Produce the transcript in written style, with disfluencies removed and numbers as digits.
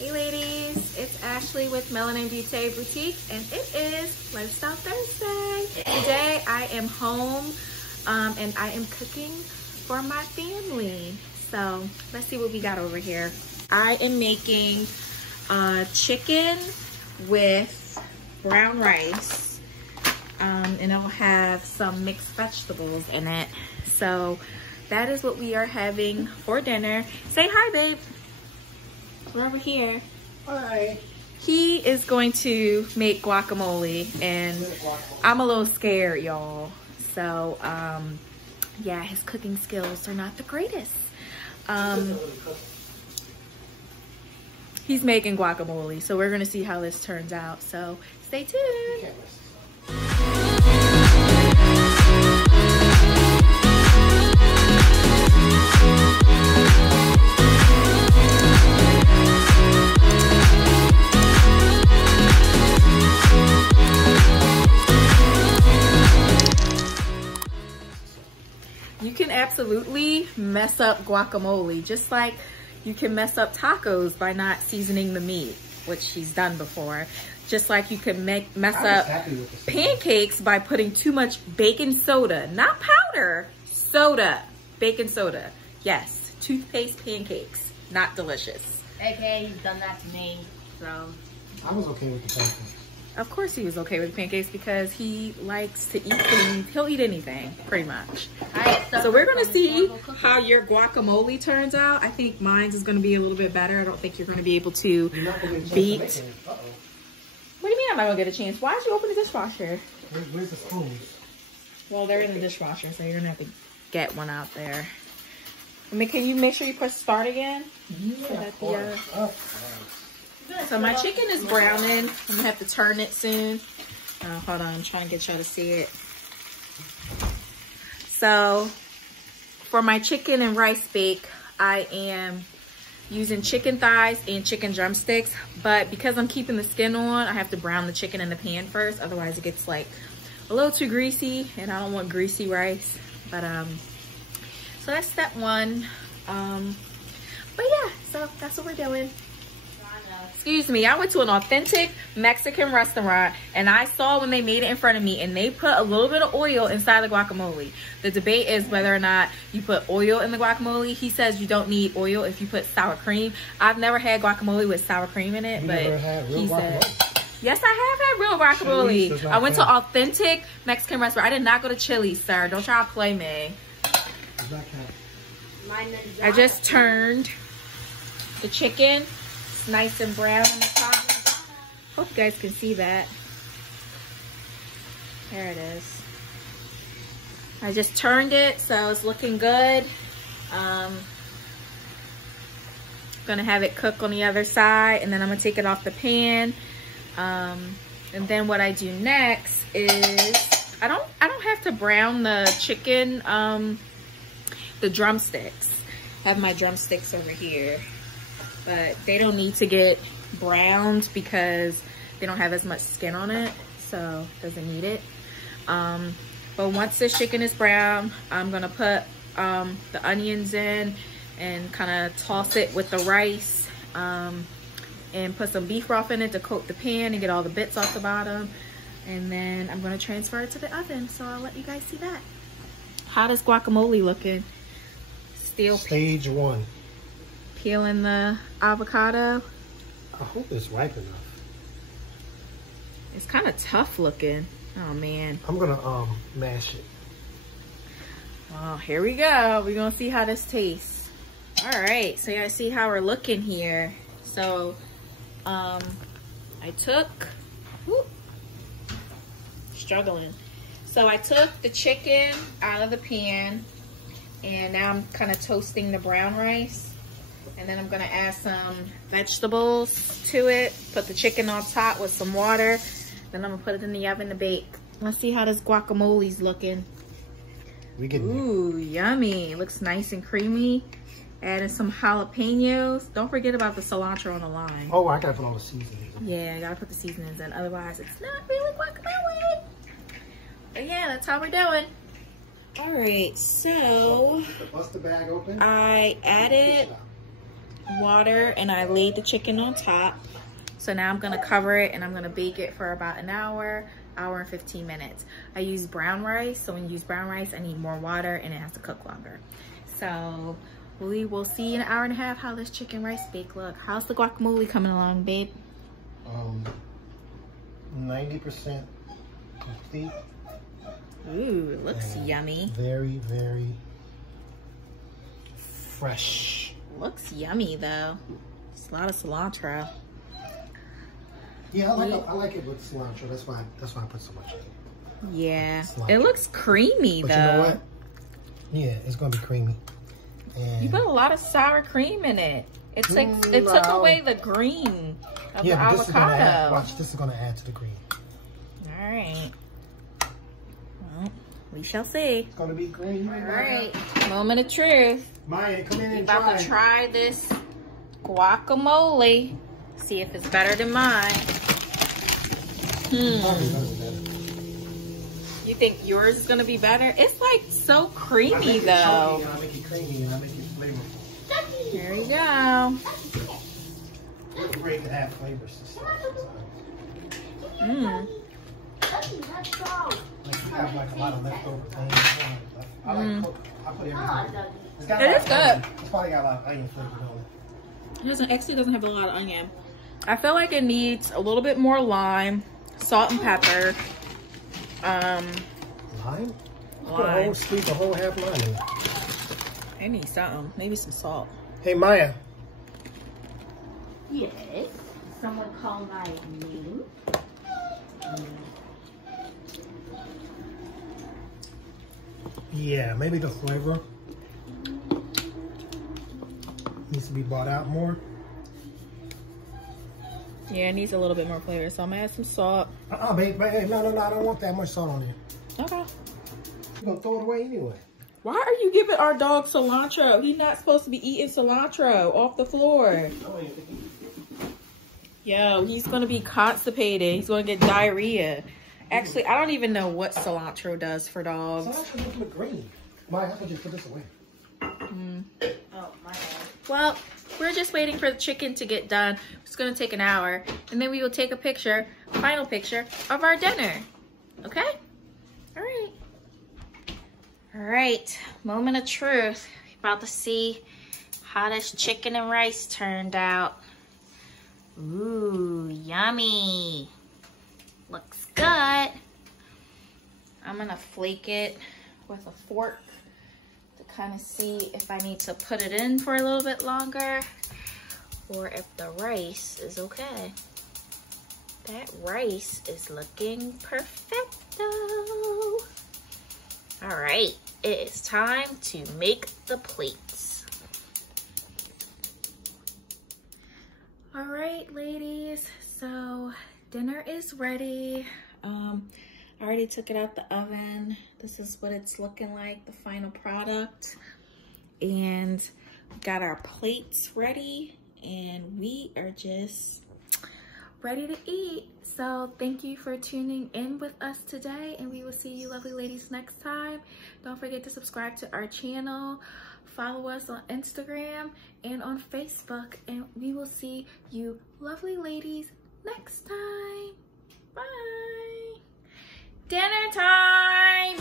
Hey ladies, it's Ashley with Melanin Beauty Boutique, and it is Lifestyle Thursday. Today I am home and I am cooking for my family. So let's see what we got over here. I am making chicken with brown rice, and it'll have some mixed vegetables in it. So that is what we are having for dinner. Say hi, babe. We're over here. Hi. He is going to make guacamole, and I'm a little scared, y'all. So, yeah, his cooking skills are not the greatest. He's making guacamole, so we're gonna see how this turns out. So stay tuned. You can absolutely mess up guacamole, just like you can mess up tacos by not seasoning the meat, which he's done before. Just like you can mess up pancakes by putting too much baking soda, not powder, soda, baking soda. Yes, toothpaste pancakes, not delicious. Okay, he's done that to me, so. I was okay with the pancakes. Of course he was okay with pancakes because he likes to eat things. He'll eat anything, pretty much. So we're gonna see how your guacamole turns out. I think mine's is gonna be a little bit better. I don't think you're gonna be able to beat. What do you mean I'm not gonna get a chance? Why did you open the dishwasher? Where's the spoons? Well, they're in the dishwasher, so you're gonna have to get one out there. I mean, can you make sure you press start again? Yeah, So my chicken is browning. I'm gonna have to turn it soon. Hold on, I'm trying to get y'all to see it. So for my chicken and rice bake, I am using chicken thighs and chicken drumsticks, but because I'm keeping the skin on, I have to brown the chicken in the pan first. Otherwise it gets like a little too greasy, and I don't want greasy rice. But so that's step one. But yeah, so that's what we're doing. Excuse me, I went to an authentic Mexican restaurant and I saw when they made it in front of me, and they put a little bit of oil inside the guacamole. The debate is whether or not you put oil in the guacamole. He says you don't need oil if you put sour cream. I've never had guacamole with sour cream in it, but he said, yes, I have had real guacamole. I went to authentic Mexican restaurant. I did not go to Chili's, sir. Don't try to play me. I just turned the chicken. Nice and brown on the top. Hope you guys can see that. There it is. I just turned it, so it's looking good. Gonna have it cook on the other side, and then I'm gonna take it off the pan. And then what I do next is I don't have to brown the chicken, the drumsticks. I have my drumsticks over here. But they don't need to get browned because they don't have as much skin on it, so doesn't need it. But once this chicken is brown, I'm gonna put the onions in and kind of toss it with the rice, and put some beef broth in it to coat the pan and get all the bits off the bottom. And then I'm gonna transfer it to the oven, so I'll let you guys see that. How does guacamole looking? Still stage one. Peeling the avocado. I hope it's ripe enough. It's kind of tough looking. Oh man. I'm gonna mash it. Oh, here we go. We're gonna see how this tastes. All right, so you guys see how we're looking here. So I took, struggling. So I took the chicken out of the pan, and now I'm kind of toasting the brown rice. And then I'm gonna add some vegetables to it, put the chicken on top with some water. Then I'm gonna put it in the oven to bake. Let's see how this guacamole's looking. Ooh, yummy. It looks nice and creamy. Adding some jalapenos. Don't forget about the cilantro on the line. Oh, I gotta put all the seasonings in. Yeah, I gotta put the seasonings in. Otherwise, it's not really guacamole. But yeah, that's how we're doing. All right, so bust the bag open. I added water and I laid the chicken on top. So now I'm gonna cover it and I'm gonna bake it for about an hour and 15 minutes. I use brown rice, so when you use brown rice, I need more water and it has to cook longer. So we will see in an hour and a half how this chicken rice bake look. How's the guacamole coming along, babe? 90% complete. Ooh, it looks yummy. Very, very fresh. Looks yummy though. It's a lot of cilantro. Yeah, I like it with cilantro. That's why I put so much in it. Yeah, Cilantro. it looks creamy But though. you know what? Yeah, it's gonna be creamy. And You put a lot of sour cream in it. It took away the green of the but avocado. this is gonna add to the green. All right. Well, we shall see. It's gonna be green. All right, moment of truth. Maya, come in and About to try this guacamole. See if it's better than mine. You think yours is gonna be better? It's like so creamy though. I make it creamy and I make it flavorful. Here we go. It's great to have flavors and stuff. Mmm. Like you have like a lot of leftover things. I like cook. I put everything. It's got It is good. It's probably got a lot of onion flavor on it. It actually doesn't have a lot of onion. I feel like it needs a little bit more lime, salt and pepper. Lime? Put a whole squeeze a whole half lime in it. I need something. Maybe some salt. Hey Maya. Yes. Someone call my name. Yeah, maybe the flavor needs to be brought out more. Yeah, it needs a little bit more flavor, so I'm gonna add some salt. Babe, no, I don't want that much salt on there. Okay. You're gonna throw it away anyway. Why are you giving our dog cilantro? He's not supposed to be eating cilantro off the floor. Yo, he's gonna be constipated. He's gonna get diarrhea. Actually, I don't even know what cilantro does for dogs. Cilantro look green. Maya, how could you put this away? Oh, my bad. Well, we're just waiting for the chicken to get done. It's gonna take an hour, and then we will take a picture, final picture of our dinner. Okay? All right. All right, moment of truth. You're about to see how this chicken and rice turned out. Ooh, yummy. Looks good. I'm gonna flake it with a fork to kind of see if I need to put it in for a little bit longer or if the rice is okay. That rice is looking perfecto. All right, it is time to make the plates. All right, ladies, so dinner is ready. I already took it out the oven. This is what it's looking like, the final product. And we got our plates ready and we are just ready to eat. So thank you for tuning in with us today, and we will see you lovely ladies next time. Don't forget to subscribe to our channel, follow us on Instagram and on Facebook, and we will see you lovely ladies next time. Bye. Dinner time.